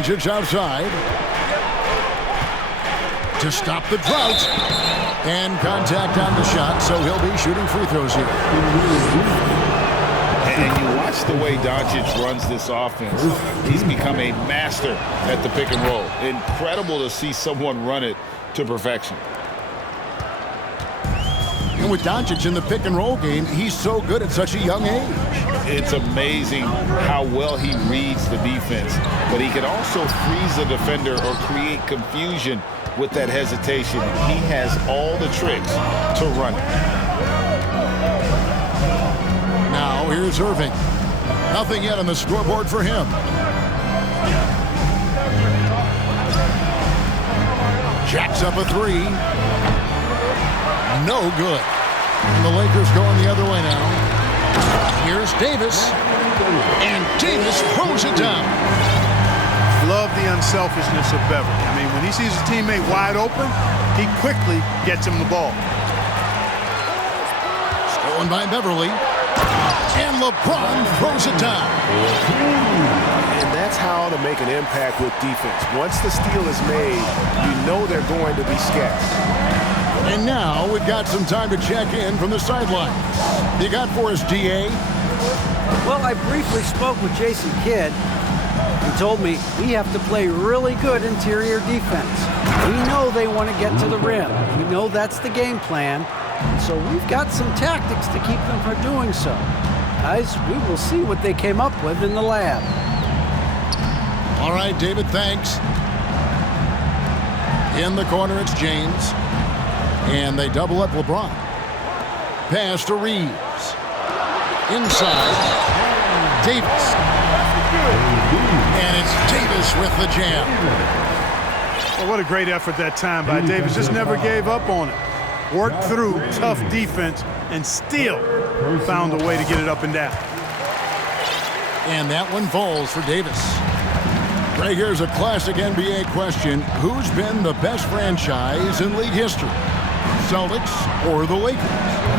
Doncic outside to stop the drought. And contact on the shot, so he'll be shooting free throws here. And you watch the way Doncic runs this offense. He's become a master at the pick and roll. Incredible to see someone run it to perfection. And with Doncic in the pick and roll game, he's so good at such a young age. It's amazing how well he reads the defense, but he can also freeze a defender or create confusion with that hesitation. He has all the tricks to run it. Now here's Irving. Nothing yet on the scoreboard for him. Jacks up a three. No good. And the Lakers going the other way now. Here's Davis. And Davis throws it down. Love the unselfishness of Beverly. I mean, when he sees his teammate wide open, he quickly gets him the ball. Stolen by Beverly. And LeBron throws it down. And that's how to make an impact with defense. Once the steal is made, you know they're going to be scattered. And now we've got some time to check in from the sideline. You got for us, DA? Well, I briefly spoke with Jason Kidd. He told me we have to play really good interior defense. We know they want to get to the rim. We know that's the game plan. So we've got some tactics to keep them from doing so. Guys, we will see what they came up with in the lab. All right, David, thanks. In the corner, it's James. And they double up LeBron. Pass to Reeves. Inside. Davis. And it's Davis with the jam. Well, what a great effort that time by Davis. Just never gave up on it. Worked through tough defense and still found a way to get it up and down. And that one falls for Davis. Right here's a classic NBA question. Who's been the best franchise in league history? Celtics or the Lakers?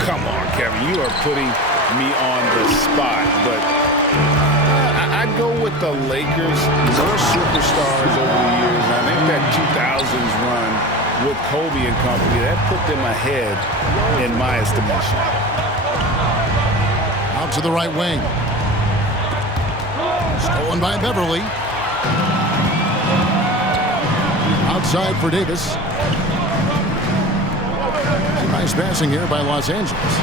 Come on, Kevin. You are putting me on the spot, but I'd go with the Lakers. More superstars over the years. I think that 2000s run with Kobe and company, that put them ahead in my estimation. Out to the right wing. Stolen by Beverly. Outside for Davis. Nice passing here by Los Angeles.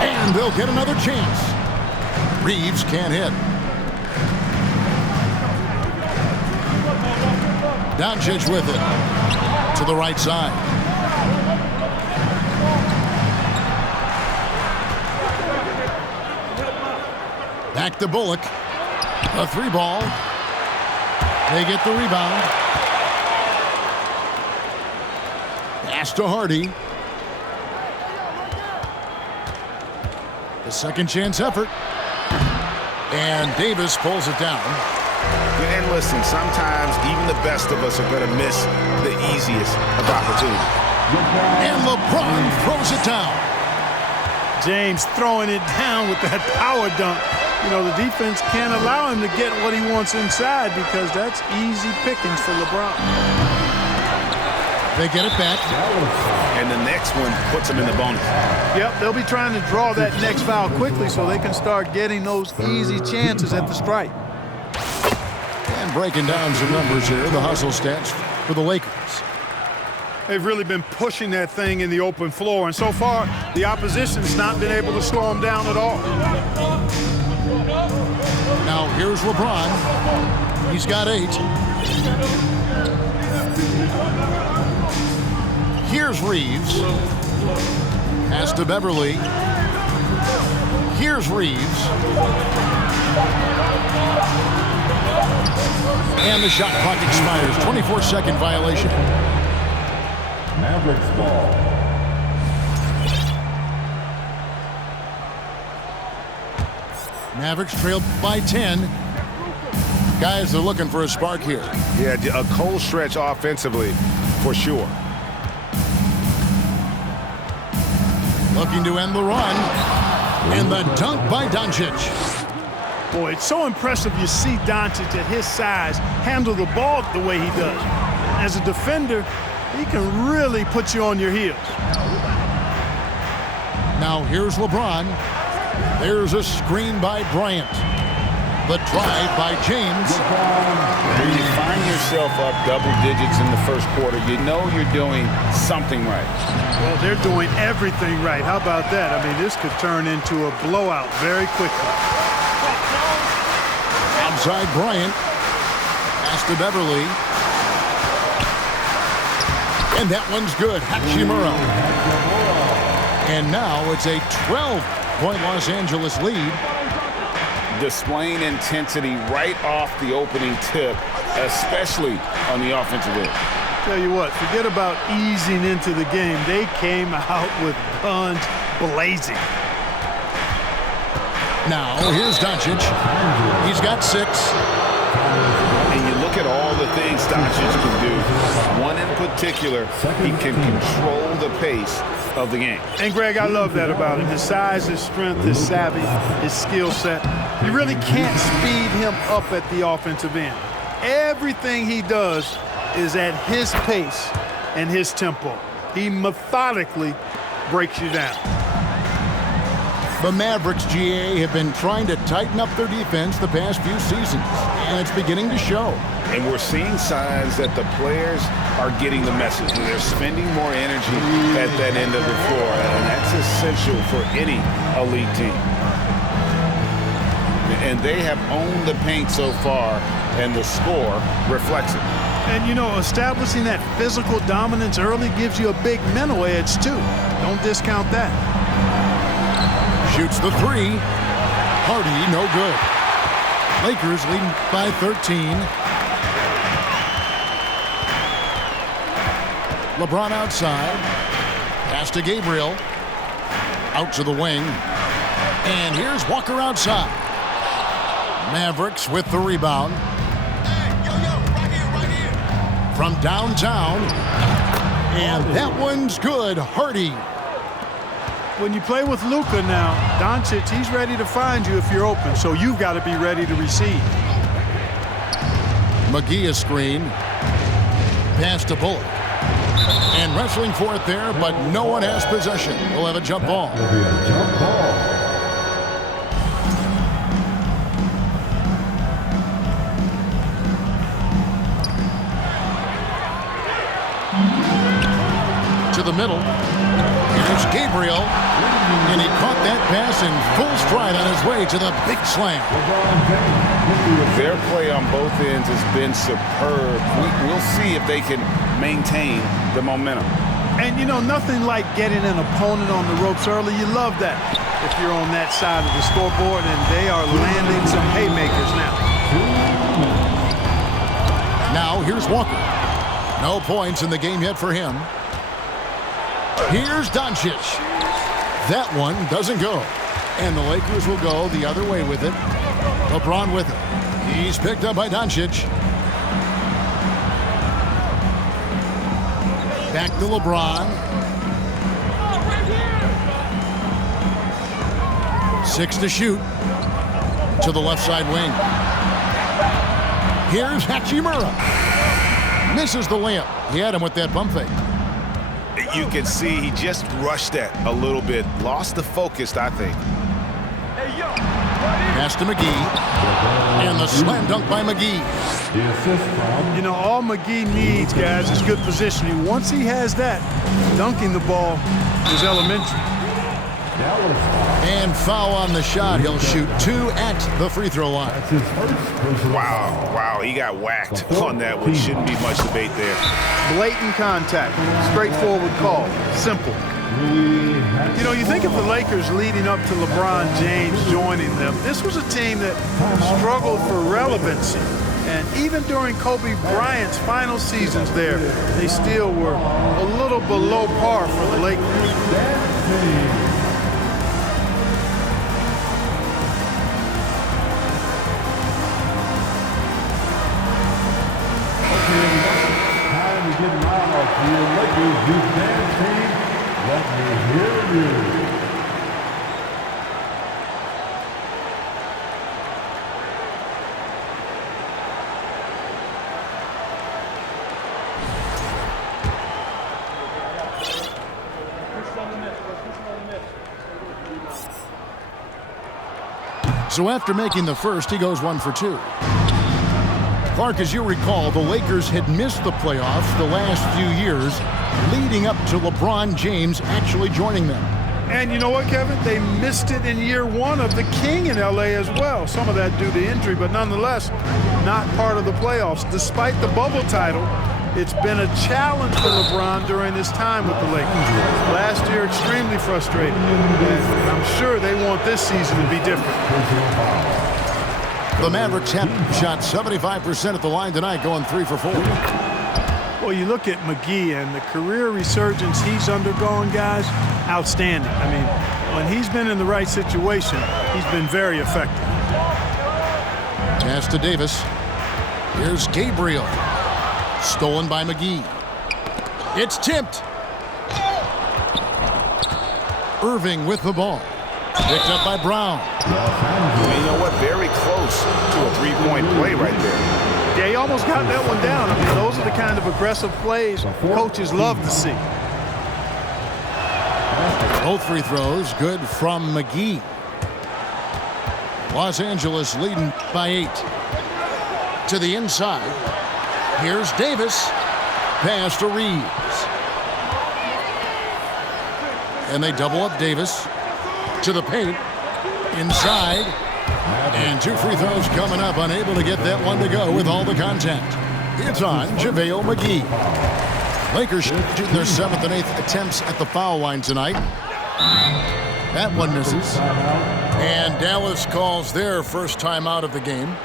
And they'll get another chance. Reeves can't hit. Doncic with it. To the right side. Back to Bullock. A three ball. They get the rebound. Pass to Hardy. The second chance effort. And Davis pulls it down. And listen, sometimes even the best of us are going to miss the easiest of opportunities. And LeBron throws it down. James throwing it down with that power dunk. You know, the defense can't allow him to get what he wants inside because that's easy pickings for LeBron. They get it back. And the next one puts them in the bonus. Yep, they'll be trying to draw that next foul quickly so they can start getting those easy chances at the stripe. And breaking down some numbers here, the hustle stats for the Lakers. They've really been pushing that thing in the open floor, and so far, the opposition's not been able to slow them down at all. Now, here's LeBron. He's got 8. Here's Reeves. Pass to Beverly. Here's Reeves. And the shot clock expires. 24-second violation. Mavericks ball. Mavericks trailed by 10. Guys are looking for a spark here. Yeah, a cold stretch offensively for sure. Looking to end the run. And the dunk by Doncic. Boy, it's so impressive you see Doncic at his size handle the ball the way he does. As a defender, he can really put you on your heels. Now here's LeBron. There's a screen by Bryant. The drive by James. When you find yourself up double digits in the first quarter, you know you're doing something right. Well, they're doing everything right. How about that? I mean, this could turn into a blowout very quickly. Outside Bryant. Pass to Beverly. And that one's good. Hachimura. And now it's a 12-point Los Angeles lead. Displaying intensity right off the opening tip, especially on the offensive end. Tell you what, forget about easing into the game. They came out with guns blazing. Now here's Doncic. He's got 6. And you look at all the things Doncic can do. One in particular, he can control the pace of the game. And Greg, I love that about him. His size, his strength, his savvy, his skill set. You really can't speed him up at the offensive end. Everything he does is at his pace and his tempo. He methodically breaks you down. The Mavericks, GA, have been trying to tighten up their defense the past few seasons, and it's beginning to show. And we're seeing signs that the players are getting the message. They're spending more energy at that end of the floor, and that's essential for any elite team. And they have owned the paint so far, and the score reflects it. And, you know, establishing that physical dominance early gives you a big mental edge, too. Don't discount that. Shoots the 3. Hardy, no good. Lakers leading by 13. LeBron outside. Pass to Gabriel. Out to the wing. And here's Walker outside. Mavericks with the rebound. From downtown. And that one's good. Hardy. When you play with Luka now, Doncic, he's ready to find you if you're open, so you've got to be ready to receive. McGee a screen. Pass to Bullock. And wrestling for it there, but no one has possession. We'll have a jump ball. To the middle. Here's Gabriel. And he caught that pass in full stride on his way to the big slam. Their play on both ends has been superb. We'll see if they can maintain the momentum. And, you know, nothing like getting an opponent on the ropes early. You love that if you're on that side of the scoreboard, and they are landing some haymakers now. Now here's Walker. No points in the game yet for him. Here's Doncic. That one doesn't go. And the Lakers will go the other way with it. LeBron with it. He's picked up by Doncic. Back to LeBron. 6 to shoot. To the left side wing. Here's Hachimura. Misses the layup. He had him with that pump fake. You can see he just rushed that a little bit. Lost the focus, I think. Pass to McGee. And the slam dunk by McGee. You know, all McGee needs, guys, is good positioning. Once he has that, dunking the ball is elementary. And foul on the shot. He'll shoot 2 at the free throw line. Wow, he got whacked on that one. Shouldn't be much debate there. Blatant contact. Straightforward call. Simple. You know, you think of the Lakers leading up to LeBron James joining them. This was a team that struggled for relevancy. And even during Kobe Bryant's final seasons there, they still were a little below par for the Lakers. Let me hear you. So after making the first, he goes 1 for 2. Clark, as you recall, the Lakers had missed the playoffs the last few years, leading up to LeBron James actually joining them. And you know what, Kevin? They missed it in year 1 of the King in L.A. as well. Some of that due to injury, but nonetheless, not part of the playoffs. Despite the bubble title, it's been a challenge for LeBron during his time with the Lakers. Last year, extremely frustrating. And I'm sure they want this season to be different. The Mavericks have shot 75% at the line tonight, going 3 for 4. Well, you look at McGee and the career resurgence he's undergone, guys, outstanding. I mean, when he's been in the right situation, he's been very effective. Pass to Davis. Here's Gabriel. Stolen by McGee. It's tipped. Irving with the ball. Picked up by Brown. You know what? Very close to a three-point play right there. Yeah, he almost got that one down. I mean, those are the kind of aggressive plays coaches love to see. Both free throws good from McGee. Los Angeles leading by 8. To the inside. Here's Davis. Pass to Reeves. And they double up Davis. To the paint. Inside. And 2 free throws coming up. Unable to get that one to go with all the contact. It's on JaVale McGee. Lakers shooting their 7th and 8th attempts at the foul line tonight. That one misses. And Dallas calls their first time out of the game.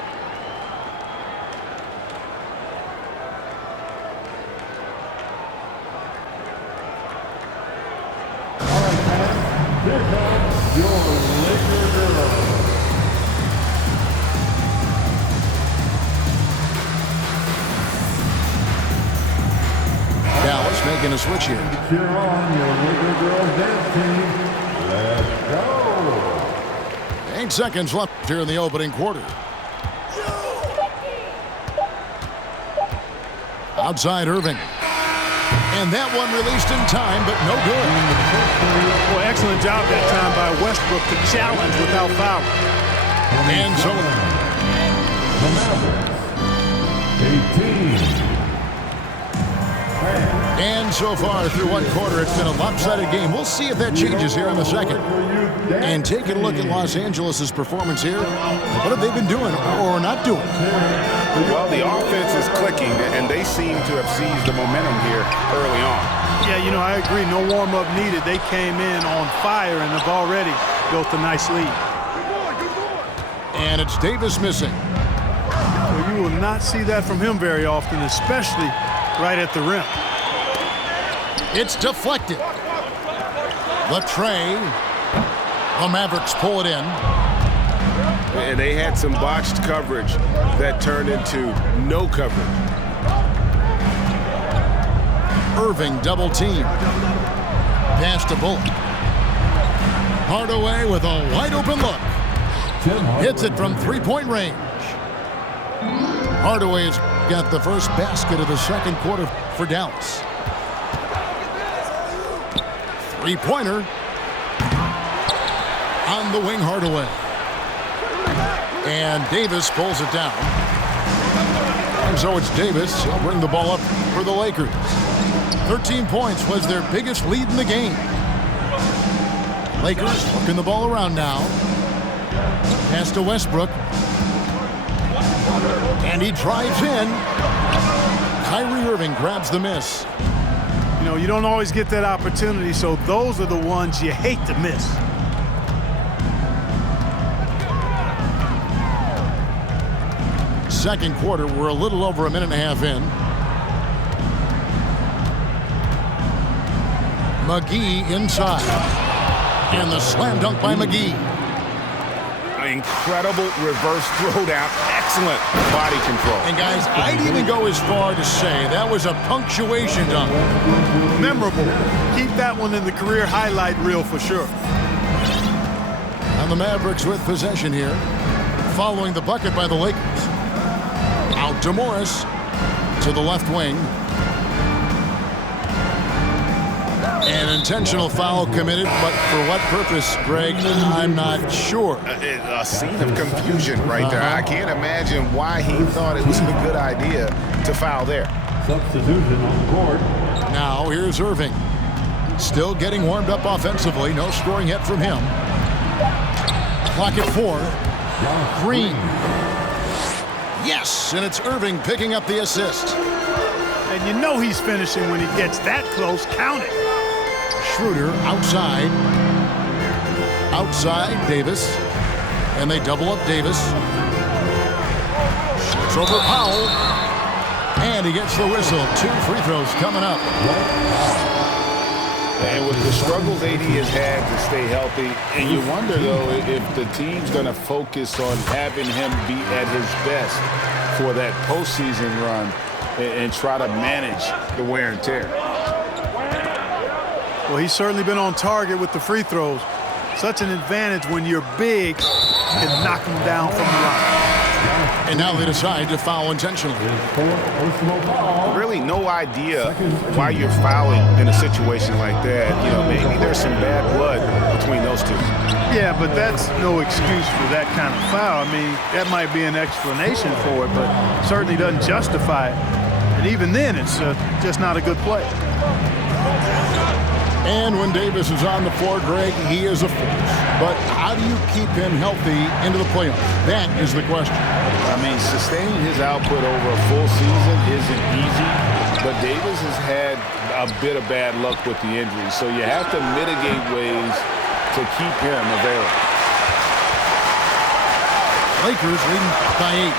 Dallas making a switch here. Cheer on your Laker girls dance team. Let's go. 8 seconds left here in the opening quarter. Outside Irving. And that one released in time, but no good. Well, excellent job that time by Westbrook to challenge without foul. And so The Mavericks, 18. And so far through one quarter, it's been a lopsided game. We'll see if that changes here in the second. And taking a look at Los Angeles' performance here, what have they been doing or not doing? Well, the offense is clicking, and they seem to have seized the momentum here early on. Yeah, you know, I agree. No warm-up needed. They came in on fire and have already built a nice lead. And it's Davis missing. Well, you will not see that from him very often, especially right at the rim. It's deflected. The tray. The Mavericks pull it in. And they had some botched coverage that turned into no coverage. Irving double team. Pass to Bullock. Hardaway with a wide open look. Hits it from 3-point range. Hardaway has got the first basket of the second quarter for Dallas. 3-pointer. On the wing, Hardaway. And Davis pulls it down. And so it's Davis. He'll bring the ball up for the Lakers. 13 points was their biggest lead in the game. Lakers working the ball around now. Pass to Westbrook. And he drives in. Kyrie Irving grabs the miss. You know, you don't always get that opportunity, so those are the ones you hate to miss. Second quarter, we're a little over a minute and a half in. McGee inside. And the slam dunk by McGee. Incredible reverse throwdown. Excellent body control. And guys, I'd even go as far to say that was a punctuation dunk. Memorable. Keep that one in the career highlight reel for sure. And the Mavericks with possession here. Following the bucket by the Lakers. Out to Morris. To the left wing. An intentional foul committed, but for what purpose, Greg, I'm not sure. A scene of confusion right there. I can't imagine why he thought it was a good idea to foul there. Substitution on the court. Now here's Irving. Still getting warmed up offensively. No scoring yet from him. Clock at 4. Green. Yes, and it's Irving picking up the assist. And you know he's finishing when he gets that close. Count it. Schroeder outside. Outside Davis. And they double up Davis. It's over Powell. And he gets the whistle. 2 free throws coming up. And with the struggles AD has had to stay healthy, and you wonder, though, if the team's going to focus on having him be at his best for that postseason run and try to manage the wear and tear. Well, he's certainly been on target with the free throws. Such an advantage when you're big and knock him down from the line. And now they decide to foul intentionally. Really no idea why you're fouling in a situation like that. You know, maybe there's some bad blood between those two. Yeah, but that's no excuse for that kind of foul. I mean, that might be an explanation for it, but certainly doesn't justify it. And even then, it's just not a good play. And when Davis is on the floor, Greg, he is a force. But how do you keep him healthy into the playoffs? That is the question. I mean, sustaining his output over a full season isn't easy, but Davis has had a bit of bad luck with the injury, so you have to mitigate ways to keep him available. Lakers leading by 8.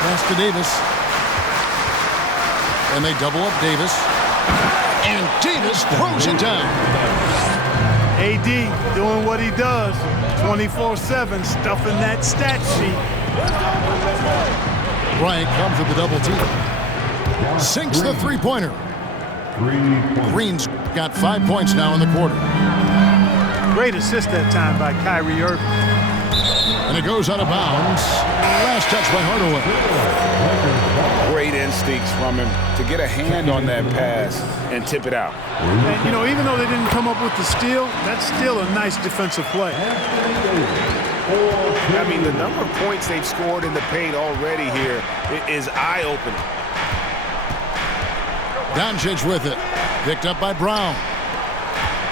Pass to Davis. And they double up Davis. And Davis throws it down. AD doing what he does, 24/7, stuffing that stat sheet. Bryant comes with the double team. Sinks the three-pointer. Green's got 5 points now in the quarter. Great assist that time by Kyrie Irving. And it goes out of bounds. Last touch by Hardaway. Great instincts from him to get a hand on that pass and tip it out. And, you know, even though they didn't come up with the steal, that's still a nice defensive play. I mean, the number of points they've scored in the paint already here is eye-opening. Doncic with it. Picked up by Brown.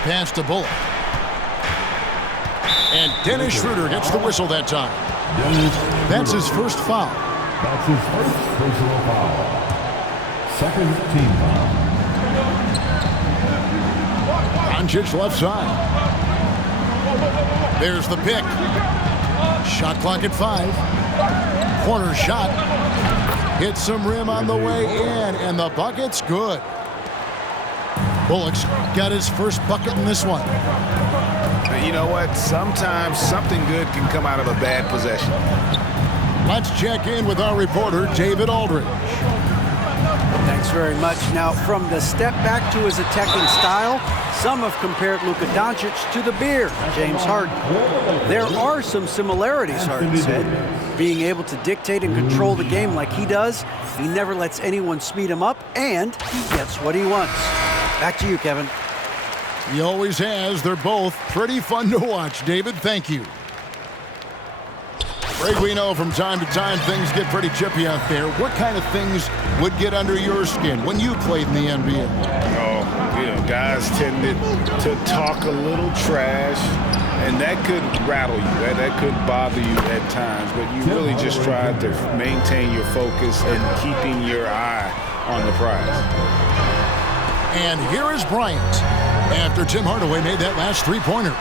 Pass to Bullock. And Dennis Schroeder gets the whistle that time. That's his first foul. That's his first personal foul. Second team foul. Doncic left side. There's the pick. Shot clock at 5. Corner shot. Hits some rim on the way in, and the bucket's good. Bullock's got his first bucket in this one. You know what? Sometimes something good can come out of a bad possession. Let's check in with our reporter, David Aldridge. Thanks very much. Now, from the step back to his attacking style, some have compared Luka Doncic to the Bear, James Harden. There are some similarities, Harden said. Being able to dictate and control the game like he does, he never lets anyone speed him up, and he gets what he wants. Back to you, Kevin. He always has. They're both pretty fun to watch. David, thank you. Greg, we know from time to time things get pretty chippy out there. What kind of things would get under your skin when you played in the NBA? Oh, you know, guys tended to talk a little trash, and that could rattle you. That could bother you at times, but you really just tried to maintain your focus and keeping your eye on the prize. And here is Bryant after Tim Hardaway made that last three-pointer.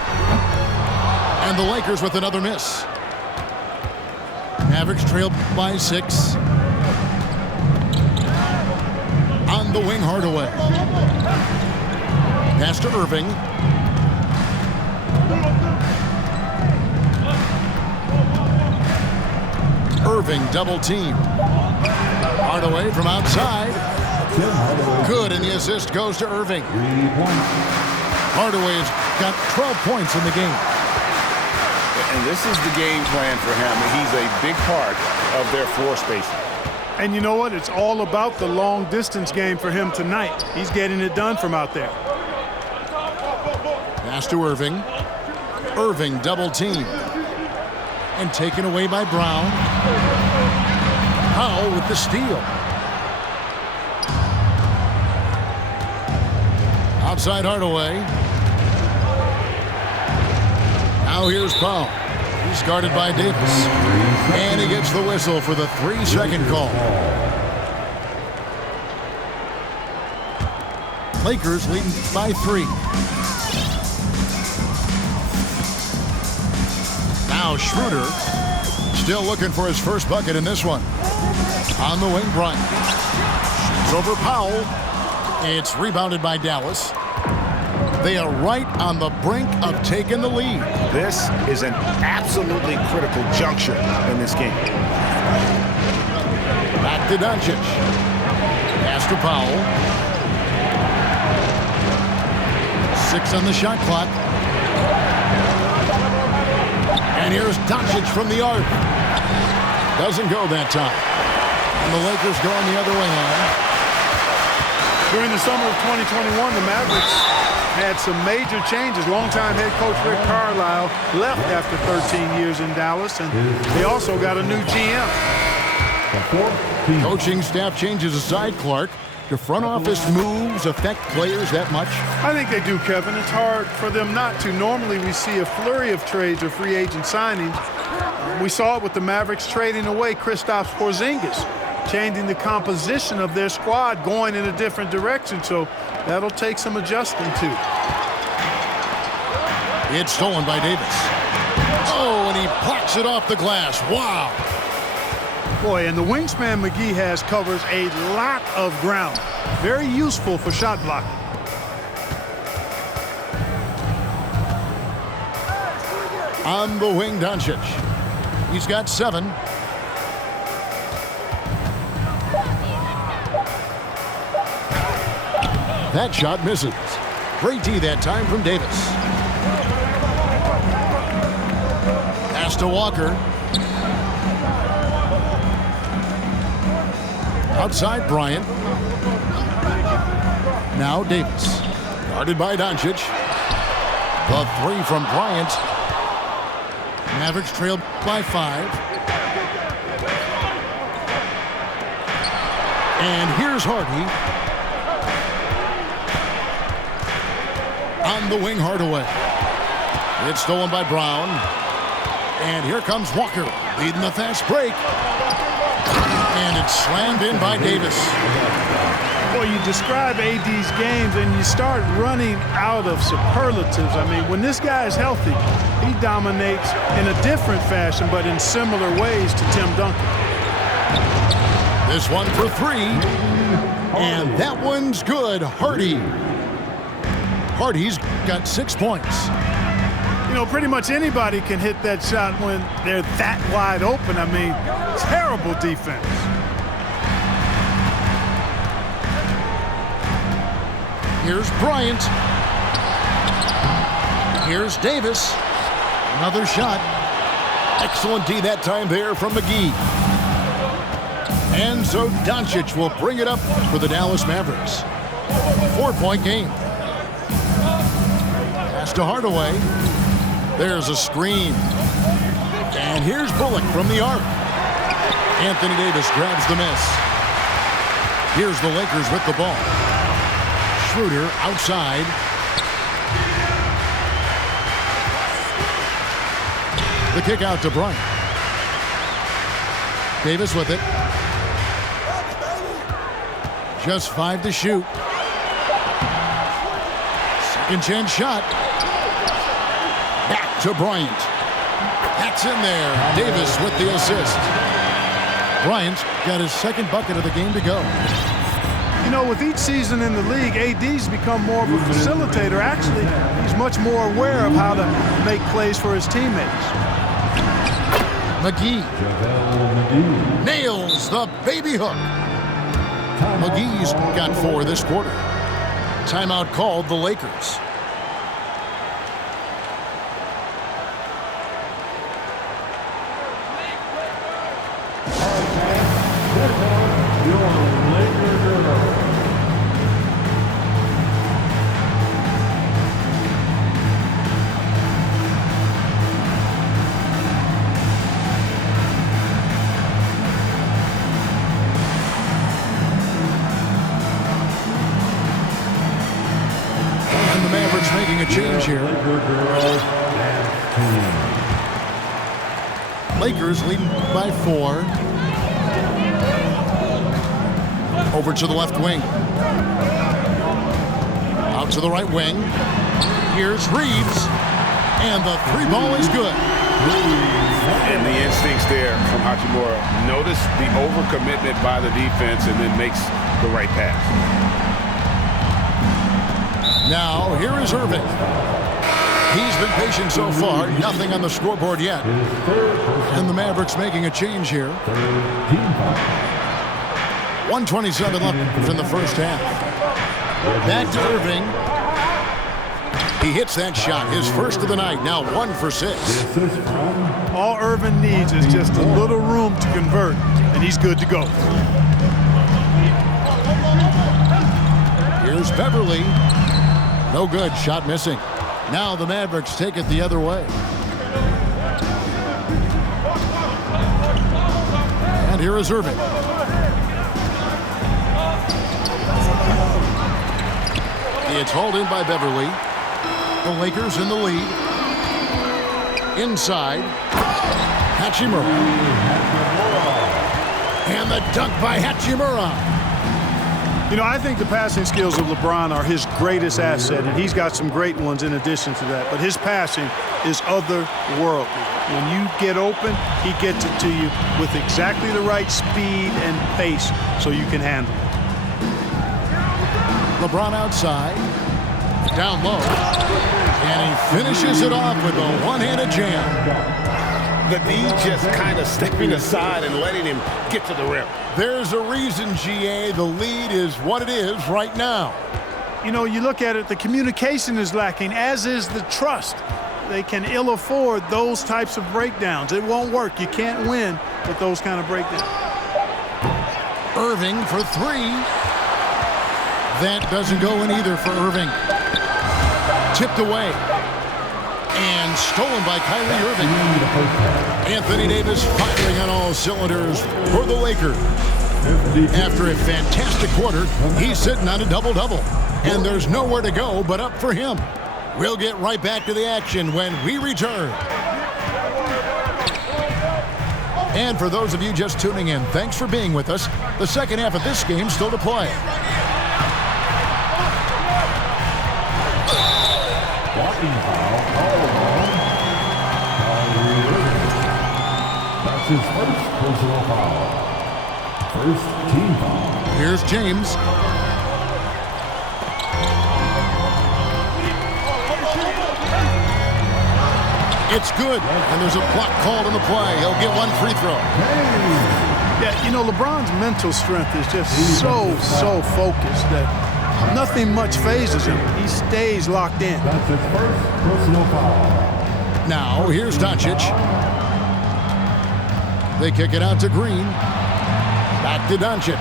And the Lakers with another miss. Mavericks trailed by 6. On the wing, Hardaway. Pass to Irving. Irving double team. Hardaway from outside. Good, and the assist goes to Irving. Hardaway's got 12 points in the game. And this is the game plan for him. He's a big part of their floor spacing. And you know what? It's all about the long distance game for him tonight. He's getting it done from out there. Pass to Irving. Irving double team. And taken away by Brown. Powell with the steal. Outside Hardaway. Now here's Powell. He's guarded by Davis. And he gets the whistle for the 3-second call. Lakers leading by 3. Now Schroeder still looking for his first bucket in this one. On the wing, Bryant. Shoots over Powell. It's rebounded by Dallas. They are right on the brink of taking the lead. This is an absolutely critical juncture in this game. Back to Doncic. Pass to Powell. 6 on the shot clock. And here's Doncic from the arc. Doesn't go that time. And the Lakers going the other way now. During the summer of 2021, the Mavericks had some major changes. Longtime head coach Rick Carlisle left after 13 years in Dallas, and they also got a new GM. Coaching staff changes aside, Clark. Do front office moves affect players that much? I think they do, Kevin. It's hard for them not to. Normally, we see a flurry of trades or free agent signings. We saw it with the Mavericks trading away Kristaps Porzingis, changing the composition of their squad, going in a different direction. So that'll take some adjusting to. It's stolen by Davis. Oh, and he blocks it off the glass. Wow. Boy, and the wingspan McGee has covers a lot of ground. Very useful for shot blocking. On the wing, Doncic. He's got 7. That shot misses. Great D that time from Davis. Pass to Walker. Outside Bryant. Now Davis. Guarded by Doncic. The 3 from Bryant. Mavericks trailed by 5. And here's Hardy. On the wing, Hardaway. It's stolen by Brown. And here comes Walker, leading the fast break. And it's slammed in by Davis. Well, you describe AD's games and you start running out of superlatives. I mean, when this guy is healthy, he dominates in a different fashion, but in similar ways to Tim Duncan. This one for 3. And that one's good. Hardy's got 6 points. You know, pretty much anybody can hit that shot when they're that wide open. I mean, terrible defense. Here's Bryant. Here's Davis. Another shot. Excellent D that time there from McGee. And so Doncic will bring it up for the Dallas Mavericks. 4-point game. Pass to Hardaway. There's a screen. And here's Bullock from the arc. Anthony Davis grabs the miss. Here's the Lakers with the ball. Schroeder outside. The kick out to Bryant. Davis with it. Just 5 to shoot. Second chance shot. Back to Bryant. That's in there. Davis with the assist. Bryant got his second bucket of the game to go. You know, with each season in the league, AD's become more of a facilitator. Actually, he's much more aware of how to make plays for his teammates. McGee nails the baby hook. McGee's got 4 this quarter. Timeout called the Lakers. your Laker girls. And the Mavericks making a change here. Laker girls and Lakers leading by 4. Over to the left wing. Out to the right wing. Here's Reeves. And the 3 ball is good. And the instincts there from Hachimura. Notice the overcommitment by the defense and then makes the right pass. Now, here is Irving. He's been patient so far. Nothing on the scoreboard yet. And the Mavericks making a change here. 1:27 left in the first half. Back to Irving. He hits that shot. His first of the night. Now 1 for 6. All Irvin needs is just a little room to convert, and he's good to go. Here's Beverly. No good. Shot missing. Now the Mavericks take it the other way. And here is Irving. It's hauled in by Beverly. The Lakers in the lead. Inside. Hachimura. And the dunk by Hachimura. You know, I think the passing skills of LeBron are his greatest asset, and he's got some great ones in addition to that. But his passing is otherworldly. When you get open, he gets it to you with exactly the right speed and pace so you can handle it. LeBron outside. Down low. And he finishes it off with a one-handed jam. The D just kind of stepping aside and letting him get to the rim. There's a reason, GA, the lead is what it is right now. You know, you look at it, the communication is lacking, as is the trust. They can ill afford those types of breakdowns. It won't work. You can't win with those kind of breakdowns. Irving for 3. That doesn't go in either for Irving. Tipped away. And stolen by Kyrie Irving. Anthony Davis firing on all cylinders for the Lakers. After a fantastic quarter, he's sitting on a double-double. And there's nowhere to go but up for him. We'll get right back to the action when we return. And for those of you just tuning in, thanks for being with us. The second half of this game still to play. walking foul, all along. That's his first personal foul. First team foul. Here's James. It's good, and there's a block called on the play. He'll get one free throw. Yeah, you know, LeBron's mental strength is just so focused that nothing much phases him. He stays locked in. That's his first personal foul. Now, here's Doncic. They kick it out to Green. Back to Doncic.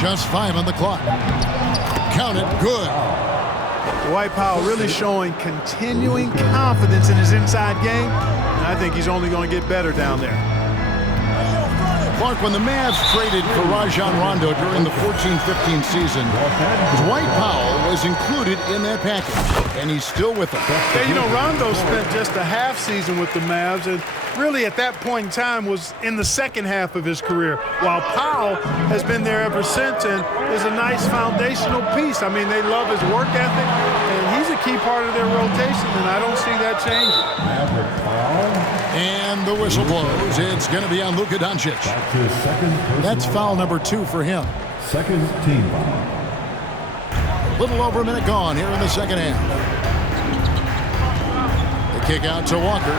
Just 5 on the clock. Count it, good. Dwight Powell really showing continuing confidence in his inside game, and I think he's only going to get better down there. Clark, when the Mavs traded for Rajon Rondo during the 14-15 season, Dwight Powell was included in that package, and he's still with them. Yeah, you know, Rondo spent just a half season with the Mavs, and really at that point in time was in the second half of his career, while Powell has been there ever since and is a nice foundational piece. I mean, they love his work ethic, and he's a key part of their rotation, and I don't see that changing. Maverick foul. And the whistle blows. It's going to be on Luka Doncic. That's his second personal That's foul number 2 for him. Second team foul. A little over a minute gone here in the second half. The kick out to Walker.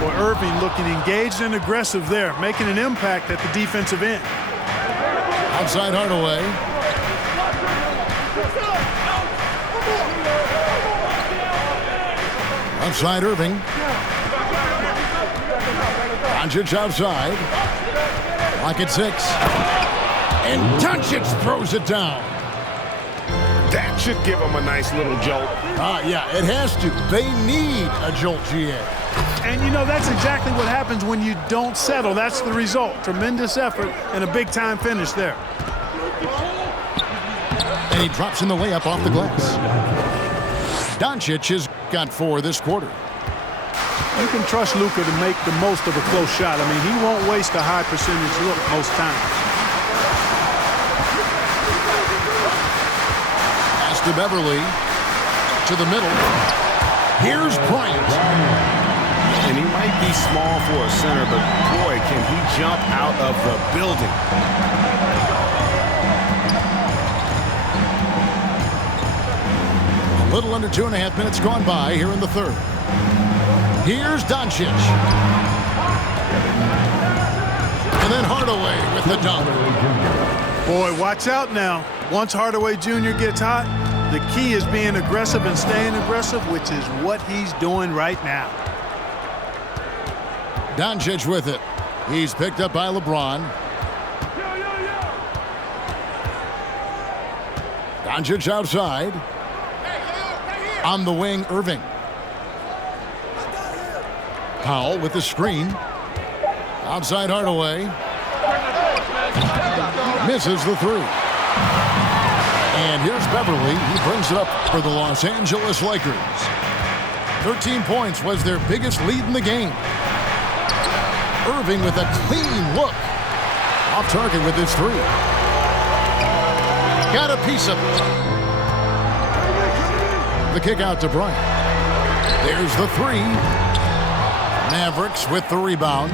Boy, Irving looking engaged and aggressive there, making an impact at the defensive end. Outside Hardaway. Outside Irving. Doncic outside. Lock at 6. And Doncic throws it down. That should give them a nice little jolt. Yeah, it has to. They need a jolt, GA. And, you know, that's exactly what happens when you don't settle. That's the result. Tremendous effort and a big-time finish there. And he drops in the layup off the glass. Doncic has got 4 this quarter. You can trust Luka to make the most of a close shot. I mean, he won't waste a high percentage look most times. Pass to Beverly. To the middle. Here's Bryant. And he might be small for a center, but boy, can he jump out of the building. A little under 2.5 minutes gone by here in the third. Here's Doncic. And then Hardaway with the dunk. Boy, watch out now. Once Hardaway Jr. gets hot, the key is being aggressive and staying aggressive, which is what he's doing right now. Doncic with it. He's picked up by LeBron. Doncic outside. On the wing, Irving. Powell with the screen. Outside Hardaway. Misses the 3. And here's Beverly. He brings it up for the Los Angeles Lakers. 13 points was their biggest lead in the game. Irving with a clean look. Off target with his 3. Got a piece of it. The kick out to Bryant. There's the 3. Mavericks with the rebound.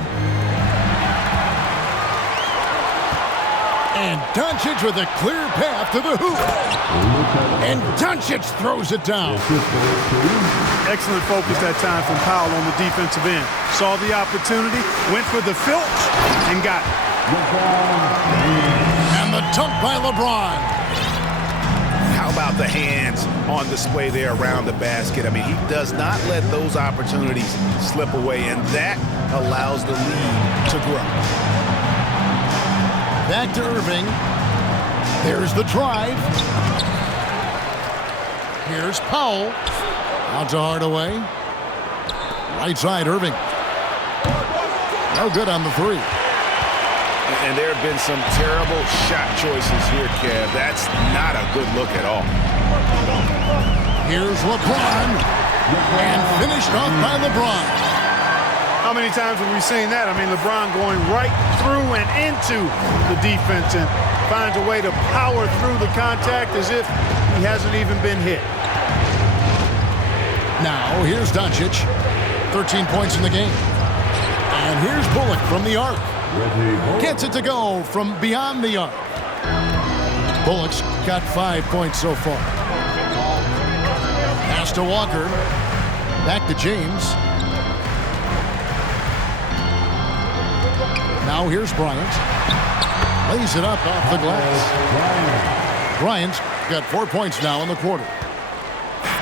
And Doncic with a clear path to the hoop. And Doncic throws it down. Excellent focus that time from Powell on the defensive end. Saw the opportunity, went for the filch, and got it. And the dunk by LeBron. How about the hands on display there around the basket? I mean, he does not let those opportunities slip away, and that allows the lead to grow. Back to Irving. There's the drive. Here's Powell. Out to Hardaway. Right side, Irving. No good on the 3. And there have been some terrible shot choices here, Kev. That's not a good look at all. Here's LeBron. And finished off by LeBron. How many times have we seen that? I mean, LeBron going right through and into the defense and finds a way to power through the contact as if he hasn't even been hit. Now, here's Doncic. 13 points in the game. And here's Bullock from the arc. Gets it to go from beyond the arc. Bullock's got 5 points so far. Pass to Walker. Back to James. Now here's Bryant. Lays it up off the glass. Bryant's got 4 points now in the quarter.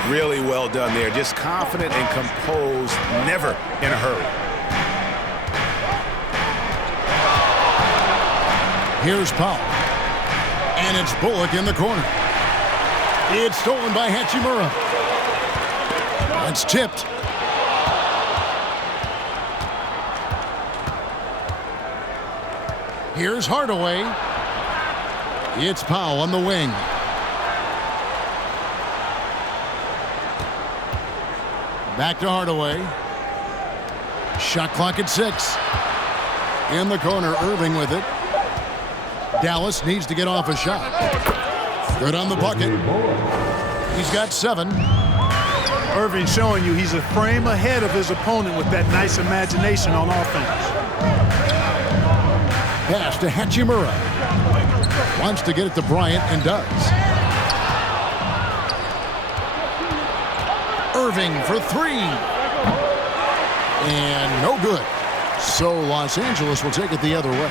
Really well done there. Just confident and composed, never in a hurry. Here's Powell. And it's Bullock in the corner. It's stolen by Hachimura. It's tipped. Here's Hardaway. It's Powell on the wing. Back to Hardaway. Shot clock at 6. In the corner, Irving with it. Dallas needs to get off a shot. Good on the bucket. He's got 7. Irving showing you he's a frame ahead of his opponent with that nice imagination on offense. Pass to Hachimura. Wants to get it to Bryant and does. Irving for 3. And no good. So Los Angeles will take it the other way.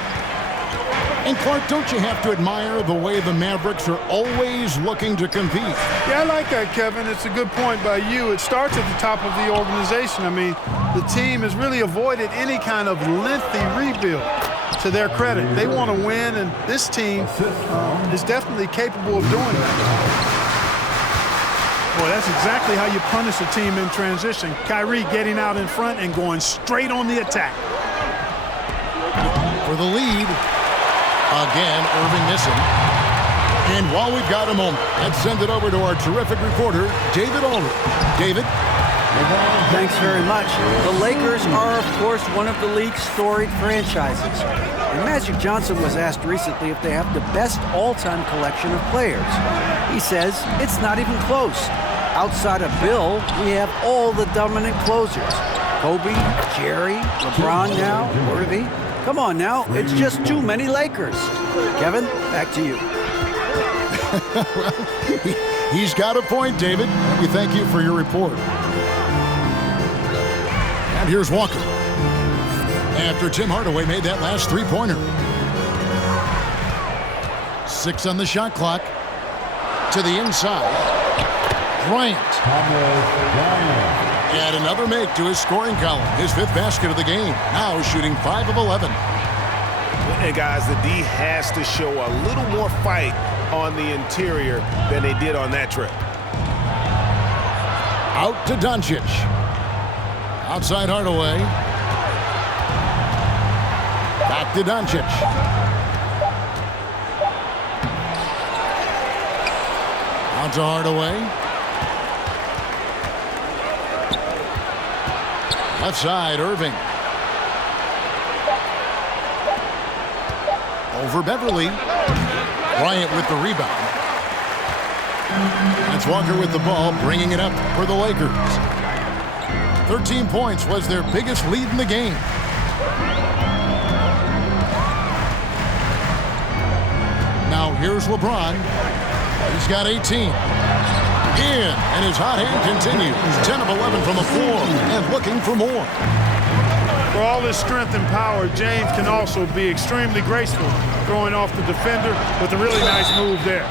And Clark, don't you have to admire the way the Mavericks are always looking to compete? Yeah, I like that, Kevin. It's a good point by you. It starts at the top of the organization. I mean, the team has really avoided any kind of lengthy rebuild. to their credit. They want to win, and this team is definitely capable of doing that. Boy, that's exactly how you punish a team in transition. Kyrie getting out in front and going straight on the attack. For the lead, again, Irving missing. And while we've got a moment, let's send it over to our terrific reporter, David Aldridge. David? Thanks very much. The Lakers are, of course, one of the league's storied franchises. And Magic Johnson was asked recently if they have the best all-time collection of players. He says it's not even close. Outside of Bill, we have all the dominant closers. Kobe, Jerry, LeBron now, Worthy. Come on now, it's just too many Lakers. Kevin, back to you. He's got a point, David. We thank you for your report. And here's Walker. After Tim Hardaway made that last three-pointer. 6 on the shot clock. To the inside. Bryant. And another make to his scoring column. His 5th basket of the game. Now shooting 5 of 11. Hey, guys, the D has to show a little more fight on the interior than they did on that trip. Out to Doncic. Outside Hardaway. Back to Doncic. Out to Hardaway. Left side, Irving. Over Beverly. Bryant with the rebound. That's Walker with the ball, bringing it up for the Lakers. 13 points was their biggest lead in the game. Now here's LeBron. He's got 18. And his hot hand continues. 10 of 11 from the floor and looking for more. For all his strength and power, James can also be extremely graceful, throwing off the defender with a really nice move there.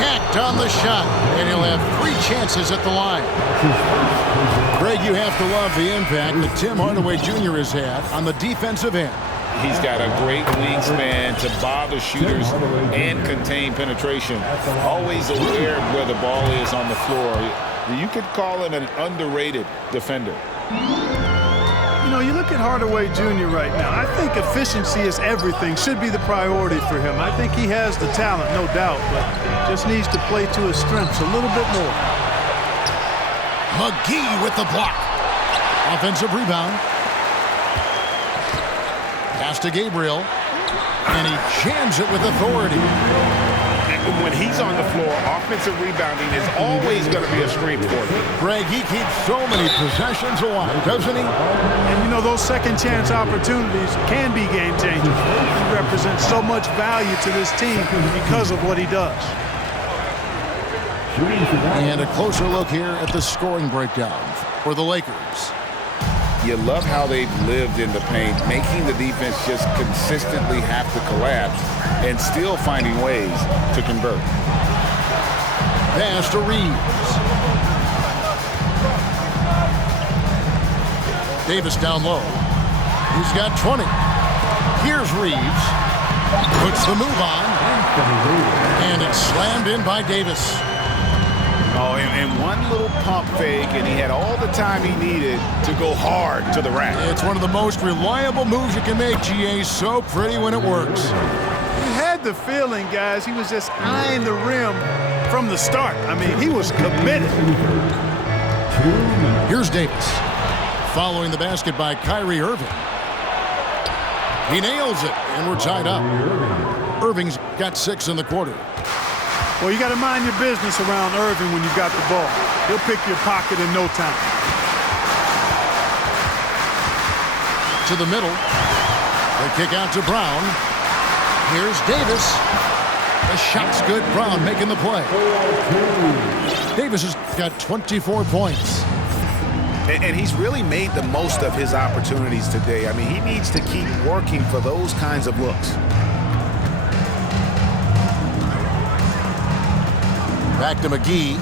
Hacked on the shot, and he'll have 3 chances at the line. Greg, you have to love the impact that Tim Hardaway Jr. has had on the defensive end. He's got a great wingspan to bother shooters and contain penetration. Always aware of where the ball is on the floor. You could call him an underrated defender. You know, you look at Hardaway Jr. right now. I think efficiency is everything, should be the priority for him. I think he has the talent, no doubt, but just needs to play to his strengths a little bit more. McGee with the block. Offensive rebound. Pass to Gabriel, and he jams it with authority. And when he's on the floor, offensive rebounding is always going to be a strength for him. Greg, he keeps so many possessions alive, doesn't he? And you know, those second chance opportunities can be game changers. He represents so much value to this team because of what he does. And a closer look here at the scoring breakdown for the Lakers. You love how they've lived in the paint, making the defense just consistently have to collapse and still finding ways to convert. Pass to Reeves. Davis down low. He's got 20. Here's Reeves. Puts the move on. And it's slammed in by Davis. Oh, and one little pump fake, and he had all the time he needed to go hard to the rack. It's one of the most reliable moves you can make, GA. So pretty when it works. You had the feeling, guys, he was just eyeing the rim from the start. I mean, he was committed. Here's Davis. Following the basket by Kyrie Irving. He nails it, and we're tied up. Irving's got 6 in the quarter. Well, you got to mind your business around Irving when you got the ball. He'll pick your pocket in no time. To the middle. They kick out to Brown. Here's Davis. The shot's good. Brown making the play. Davis has got 24 points. And he's really made the most of his opportunities today. I mean, he needs to keep working for those kinds of looks. Back to McGee.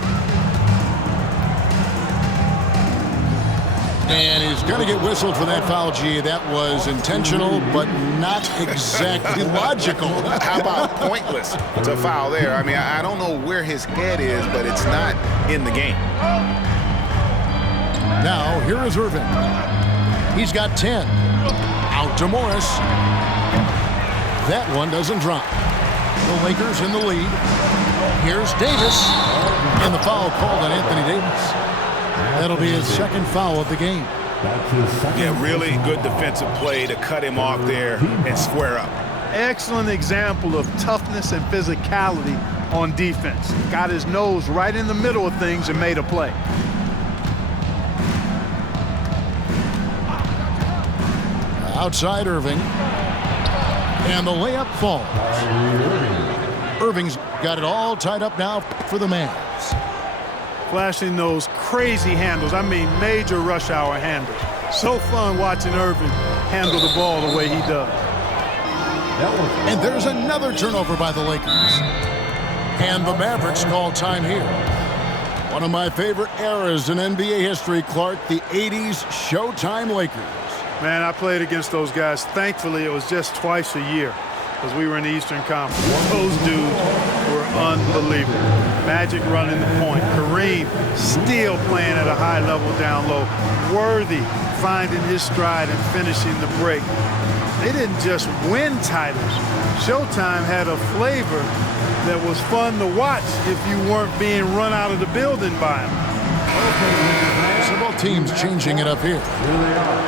And he's going to get whistled for that foul, G. That was intentional, but not exactly logical. How about pointless to foul there? I mean, I don't know where his head is, but it's not in the game. Now, here is Irving. He's got 10. Out to Morris. That one doesn't drop. The Lakers in the lead. Here's Davis. And the foul called on Anthony Davis. That'll be his second foul of the game. Yeah, really good defensive play to cut him off there and square up. Excellent example of toughness and physicality on defense. Got his nose right in the middle of things and made a play. Outside Irving. And the layup falls. Irving's got it all tied up now for the Mavs. Flashing those crazy handles. I mean, major rush hour handles. So fun watching Irving handle the ball the way he does. And there's another turnover by the Lakers. And the Mavericks call time here. One of my favorite eras in NBA history, Clark, the 80s Showtime Lakers. Man, I played against those guys. Thankfully, it was just twice a year because we were in the Eastern Conference. Those dudes were unbelievable. Magic running the point. Kareem still playing at a high level down low. Worthy finding his stride and finishing the break. They didn't just win titles. Showtime had a flavor that was fun to watch if you weren't being run out of the building by them. So both teams changing it up here. Here they are.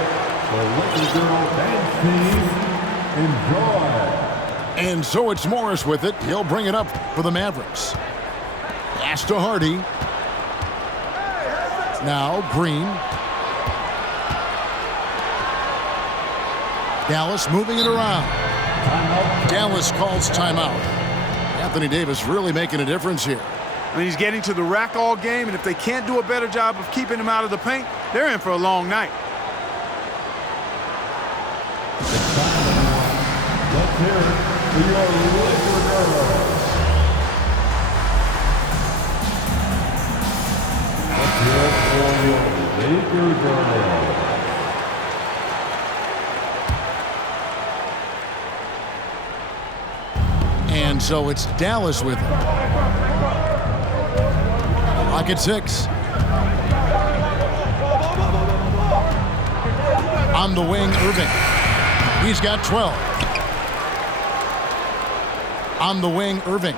The Lakers girl dance team, enjoy. And so it's Morris with it. He'll bring it up for the Mavericks. Pass to Hardy. Now Green. Dallas moving it around. Dallas calls timeout. Anthony Davis really making a difference here. I mean, he's getting to the rack all game, and if they can't do a better job of keeping him out of the paint, they're in for a long night. Let's hear it for your Laker girls. Let's hear it for your Laker girls. And so it's Dallas with him. Rocket 6. On the wing, Irving. He's got 12. On the wing, Irving.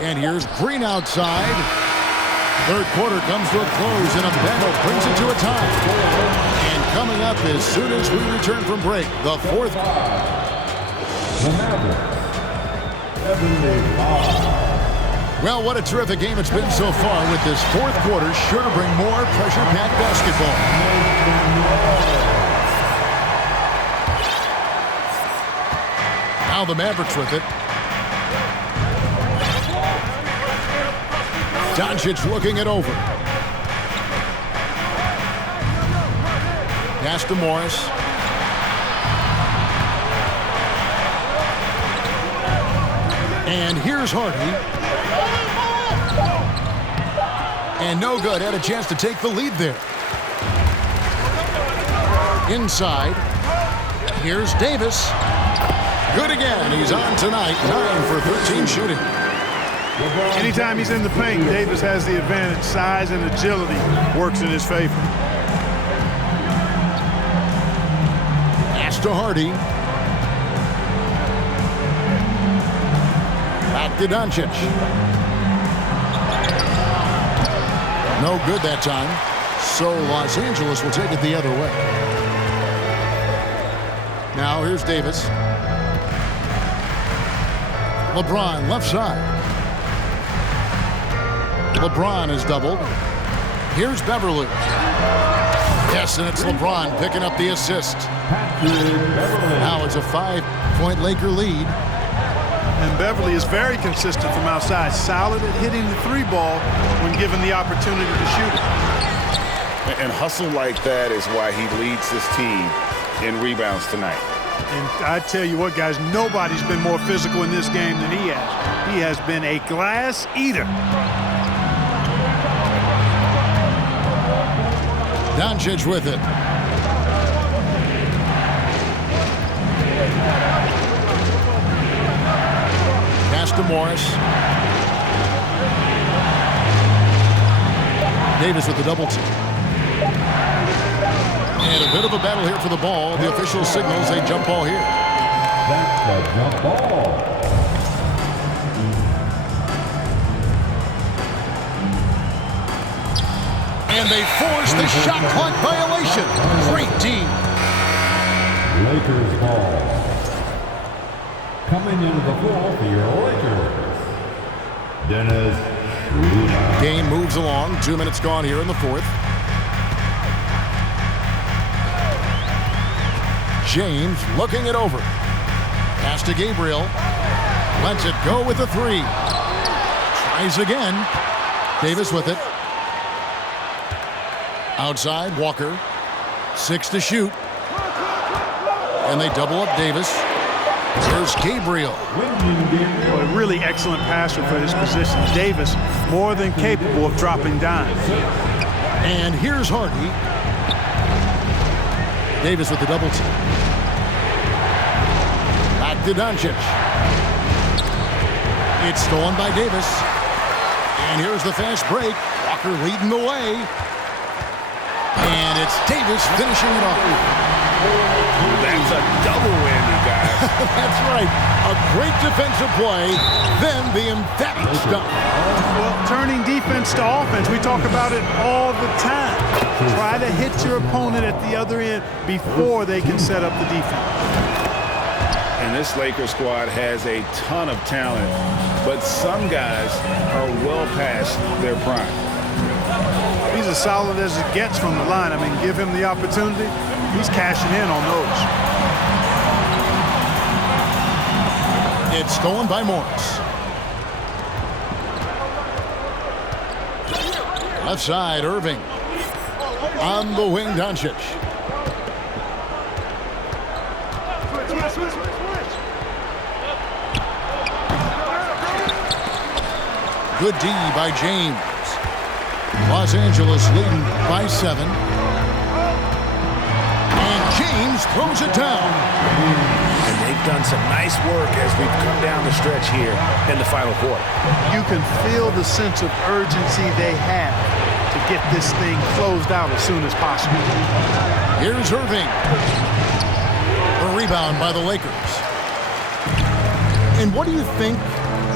And here's Green outside. Third quarter comes to a close, and Abeno brings it to a tie. And coming up as soon as we return from break, the fourth quarter. The Mavericks, 75. Well, what a terrific game it's been so far, with this fourth quarter sure to bring more pressure-packed basketball. Now the Mavericks with it. Doncic looking it over. Pass to Morris. And here's Hardy. And no good. Had a chance to take the lead there. Inside. Here's Davis. Good again. He's on tonight. 9 for 13 shooting. Anytime he's in the paint, Davis has the advantage. Size and agility works in his favor. Pass to Hardy. Back to Doncic. No good that time. So Los Angeles will take it the other way. Now here's Davis. LeBron left side. LeBron is doubled. Here's Beverly. Yes, and it's LeBron picking up the assist. Now it's a 5-point Laker lead. And Beverly is very consistent from outside. Solid at hitting the three ball when given the opportunity to shoot it. And hustle like that is why he leads this team in rebounds tonight. And I tell you what, guys, nobody's been more physical in this game than he has. He has been a glass eater. Doncic with it. Pass to Morris. Davis with the double team. And a bit of a battle here for the ball. The official signals a jump ball here. That's a jump ball. And they force the shot clock violation. Great team. Lakers ball. Coming into the floor for your Lakers, Dennis Schroeder. Game moves along. 2 minutes gone here in the fourth. James looking it over. Pass to Gabriel. Lets it go with the three. Tries again. Davis with it. Outside, Walker. 6 to shoot. And they double up Davis. There's Gabriel. A really excellent passer for his position. Davis, more than capable of dropping dimes. And here's Hardy. Davis with the double team. Back to Doncic. It's stolen by Davis. And here's the fast break. Walker leading the way. And it's Davis finishing it off. That's a double whammy, guys. That's right. A great defensive play, then the emphatic stop. Well, turning defense to offense, we talk about it all the time. Try to hit your opponent at the other end before they can set up the defense. And this Lakers squad has a ton of talent, but some guys are well past their prime. He's as solid as it gets from the line. I mean, give him the opportunity. He's cashing in on those. It's stolen by Morris. Left side, Irving. On the wing, Doncic. Good D by James. Los Angeles leading by 7. And James throws it down. And they've done some nice work as we've come down the stretch here in the final quarter. You can feel the sense of urgency they have to get this thing closed out as soon as possible. Here's Irving. A rebound by the Lakers. And what do you think,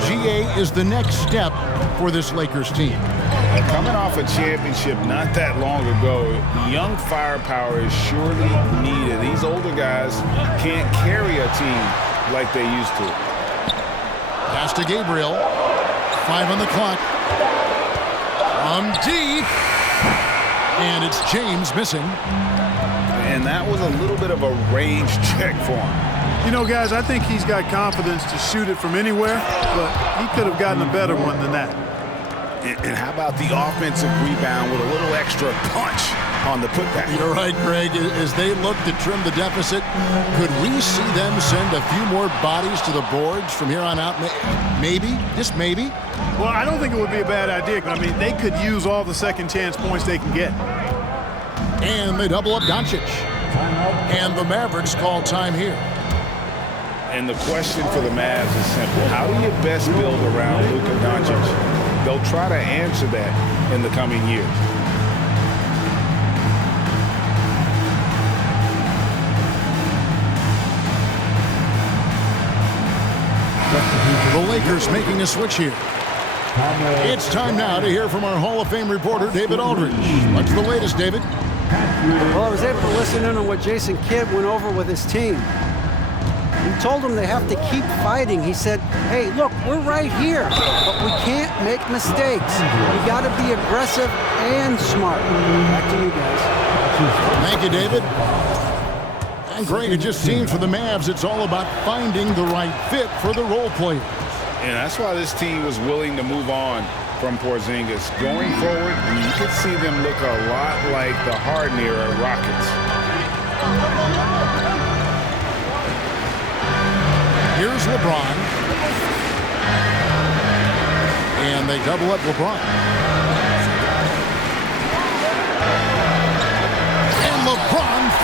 GA, is the next step for this Lakers team? Coming off a championship not that long ago, young firepower is surely needed. These older guys can't carry a team like they used to. Pass to Gabriel. 5 on the clock. From deep. And it's James missing. And that was a little bit of a range check for him. You know, guys, I think he's got confidence to shoot it from anywhere, but he could have gotten a better one than that. And how about the offensive rebound with a little extra punch on the putback? You're right, Greg. As they look to trim the deficit, could we see them send a few more bodies to the boards from here on out? Maybe, just maybe. Well, I don't think it would be a bad idea. I mean, they could use all the second chance points they can get. And they double up Doncic. And the Mavericks call time here. And the question for the Mavs is simple. How do you best build around Luka Doncic? They'll try to answer that in the coming years. The Lakers making a switch here. It's time now to hear from our Hall of Fame reporter, David Aldridge. What's the latest, David? Well, I was able to listen in on what Jason Kidd went over with his team. He told them they have to keep fighting. He said, hey, look, we're right here, but we can't make mistakes. We got to be aggressive and smart. Back to you guys. Thank you, David. And Greg, it just seems for the Mavs, it's all about finding the right fit for the role players. And that's why this team was willing to move on from Porzingis. Going forward, you could see them look a lot like the Harden-era Rockets. Here's LeBron. And they double up LeBron.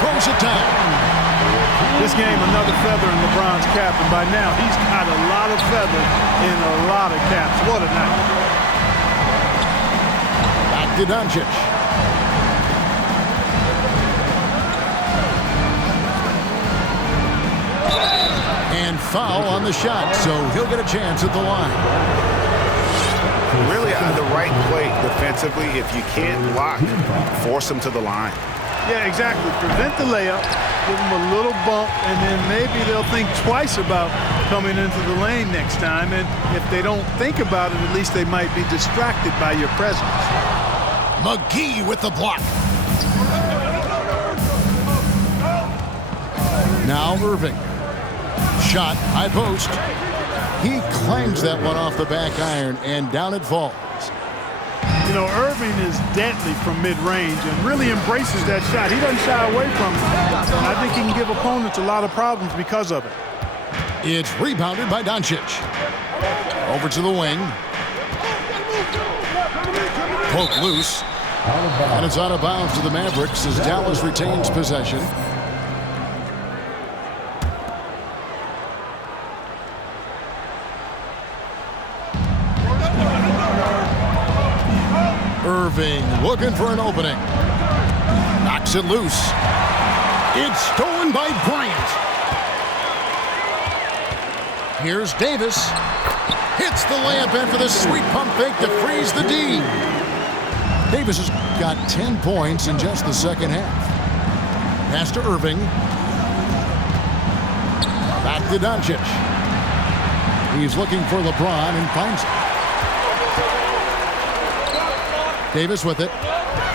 throws it down. This game, another feather in LeBron's cap, and by now he's got a lot of feathers in a lot of caps. What a night. Back to Doncic. And foul on the shot, so he'll get a chance at the line. Really, the right play defensively. If you can't block, force him to the line. Yeah, exactly. Prevent the layup, give them a little bump, and then maybe they'll think twice about coming into the lane next time. And if they don't think about it, at least they might be distracted by your presence. McGee with the block. Now Irving. Shot, high post. He clangs that one off the back iron, and down it falls. You know, Irving is deadly from mid-range and really embraces that shot. He doesn't shy away from it. And I think he can give opponents a lot of problems because of it. It's rebounded by Doncic. Over to the wing. Poke loose. And it's out of bounds to the Mavericks as Dallas retains possession. Irving looking for an opening. Knocks it loose. It's stolen by Bryant. Here's Davis. Hits the layup in for the sweet pump fake to freeze the D. Davis has got 10 points in just the second half. Pass to Irving. Back to Doncic. He's looking for LeBron and finds him. Davis with it.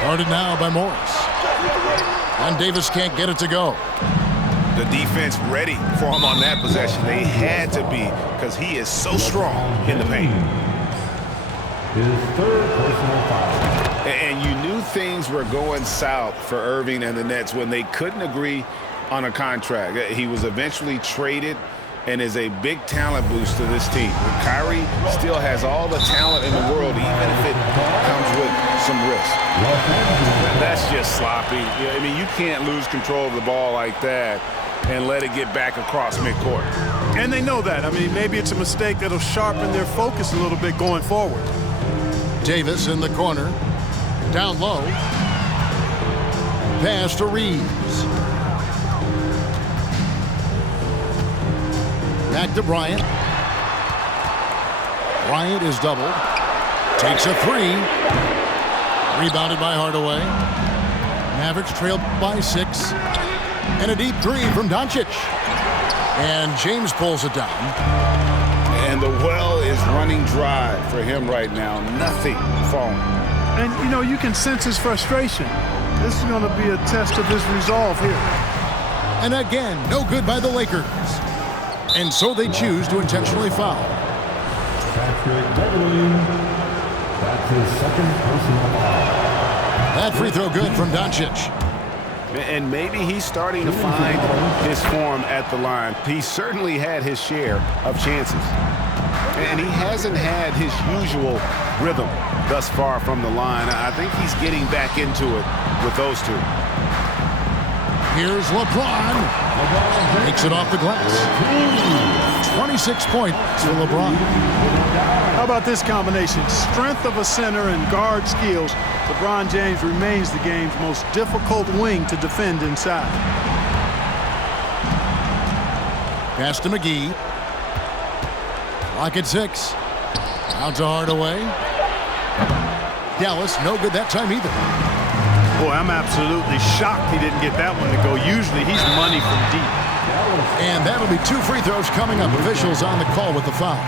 Guarded now by Morris. And Davis can't get it to go. The defense ready for him on that possession. They had to be because he is so strong in the paint. His third personal foul. And you knew things were going south for Irving and the Nets when they couldn't agree on a contract. He was eventually traded and is a big talent boost to this team. Kyrie still has all the talent in the world, even if it comes with some risk. That's just sloppy. I mean, you can't lose control of the ball like that and let it get back across midcourt. And they know that. I mean, maybe it's a mistake that'll sharpen their focus a little bit going forward. Davis in the corner. Down low. Pass to Reeves. Back to Bryant. Bryant is doubled. Takes a three. Rebounded by Hardaway. Mavericks trailed by 6. And a deep three from Doncic. And James pulls it down. And the well is running dry for him right now. Nothing falling. And, you know, you can sense his frustration. This is going to be a test of his resolve here. And again, no good by the Lakers. And so they choose to intentionally foul. Patrick Beverly. That's his second personal foul. That free throw good from Doncic. And maybe he's starting to find his form at the line. He certainly had his share of chances. And he hasn't had his usual rhythm thus far from the line. I think he's getting back into it with those two. Here's LeBron. Takes it off the glass. 26 points for LeBron. How about this combination? Strength of a center and guard skills. LeBron James remains the game's most difficult wing to defend inside. Pass to McGee. Clock at 6. Out to Hardaway. Dallas, no good that time either. Boy, I'm absolutely shocked he didn't get that one to go. Usually he's money from deep. And that'll be 2 free throws coming up. Officials on the call with the foul.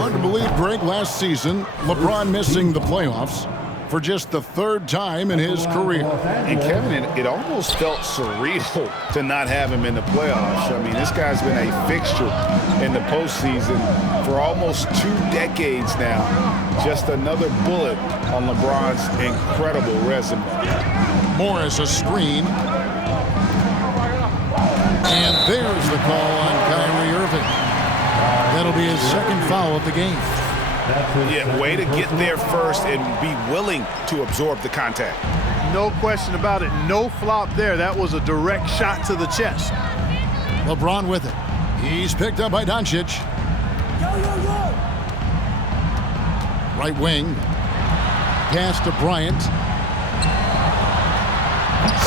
Hard to believe, Greg, last season, LeBron missing the playoffs for just the 3rd time in his career. And Kevin, it almost felt surreal to not have him in the playoffs. I mean, this guy's been a fixture in the postseason for almost 2 decades now. Just another bullet on LeBron's incredible resume. Morris a screen. And there's the call on Kyrie Irving. That'll be his 2nd foul of the game. Yeah, way to get there first and be willing to absorb the contact. No question about it. No flop there. That was a direct shot to the chest. LeBron with it. He's picked up by Doncic. Right wing. Pass to Bryant.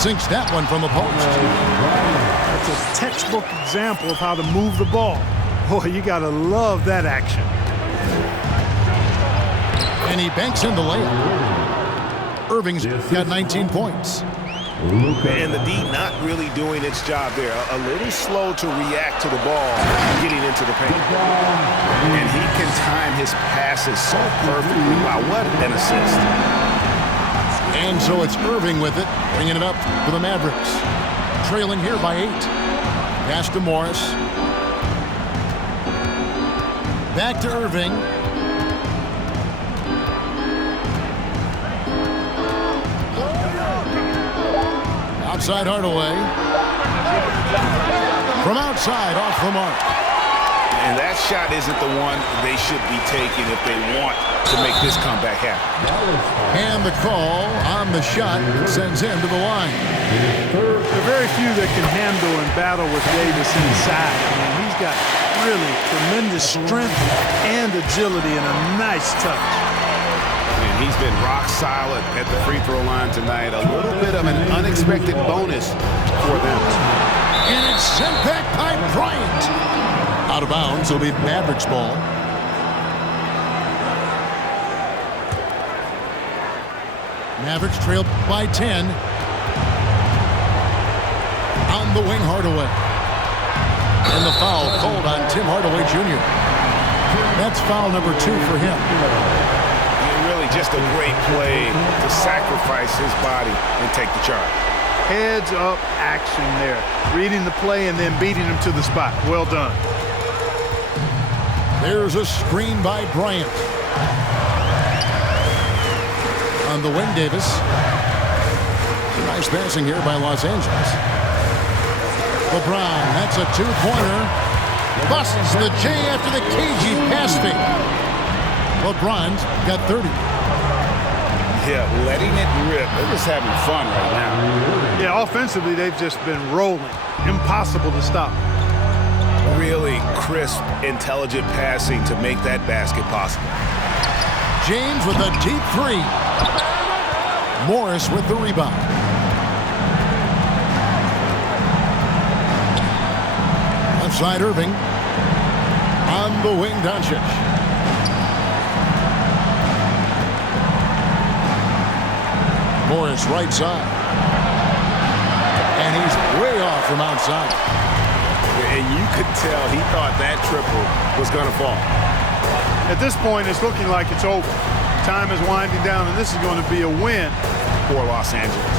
Sinks that one from the post. That's a textbook example of how to move the ball. Boy, you got to love that action. And he banks in the layup. Irving's got 19 points. And the D not really doing its job there. A little slow to react to the ball getting into the paint. And he can time his passes so perfectly. Wow, what an assist. And so it's Irving with it, bringing it up for the Mavericks. Trailing here by 8. Pass to Morris. Back to Irving. Outside Hardaway. From outside, off the mark. And that shot isn't the one they should be taking if they want to make this comeback happen. And the call on the shot sends him to the line. There are very few that can handle and battle with Davis inside. I mean, he's got really tremendous strength and agility and a nice touch. And he's been rock solid at the free throw line tonight. A little bit of an unexpected bonus for them. And it's sent back by Bryant. Out of bounds, it'll be Mavericks ball. Mavericks trail by 10. On the wing, Hardaway. And the foul called on Tim Hardaway Jr. That's foul number 2 for him. Really just a great play to sacrifice his body and take the charge. Heads up action there. Reading the play and then beating him to the spot. Well done. There's a screen by Bryant. On the wing, Davis. Nice passing here by Los Angeles. LeBron, that's a 2-pointer. Busts the J after the cagey pass fake. LeBron's got 30. Yeah, letting it rip. They're just having fun right now. Yeah, offensively, they've just been rolling. Impossible to stop. Really crisp, intelligent passing to make that basket possible. James with a deep 3. Morris with the rebound. Left side, Irving. On the wing, Doncic. Morris right side. And he's way off from outside. And you could tell he thought that triple was going to fall. At this point, it's looking like it's over. Time is winding down, and this is going to be a win for Los Angeles.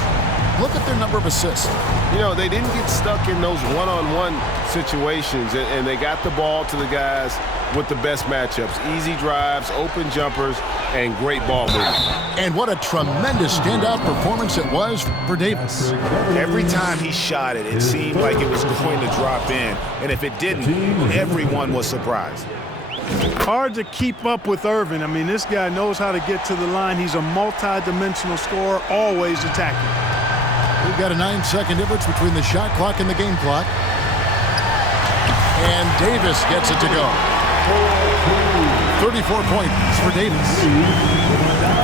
Look at their number of assists. You know, they didn't get stuck in those one-on-one situations, and they got the ball to the guys with the best matchups. Easy drives, open jumpers, and great ball movement. And what a tremendous standout performance it was for Davis. Every time he shot it, it seemed like it was going to drop in. And if it didn't, everyone was surprised. Hard to keep up with Irving. I mean, this guy knows how to get to the line. He's a multi-dimensional scorer, always attacking. We've got a 9-second difference between the shot clock and the game clock. And Davis gets it to go. 34 points for Davis.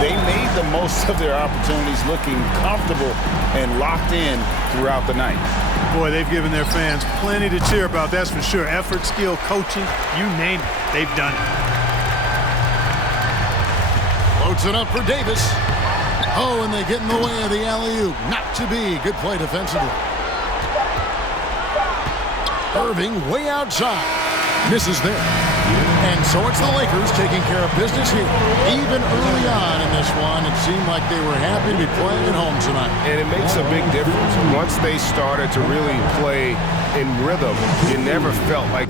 They made the most of their opportunities, looking comfortable and locked in throughout the night. Boy, they've given their fans plenty to cheer about, that's for sure. Effort, skill, coaching, you name it, they've done it. Floats it up for Davis. Oh, and they get in the way of the alley-oop. Not to be. Good play defensively. Irving way outside. Misses there. And so it's the Lakers taking care of business here. Even early on in this one, it seemed like they were happy to be playing at home tonight. And it makes a big difference. Once they started to really play in rhythm, you never felt like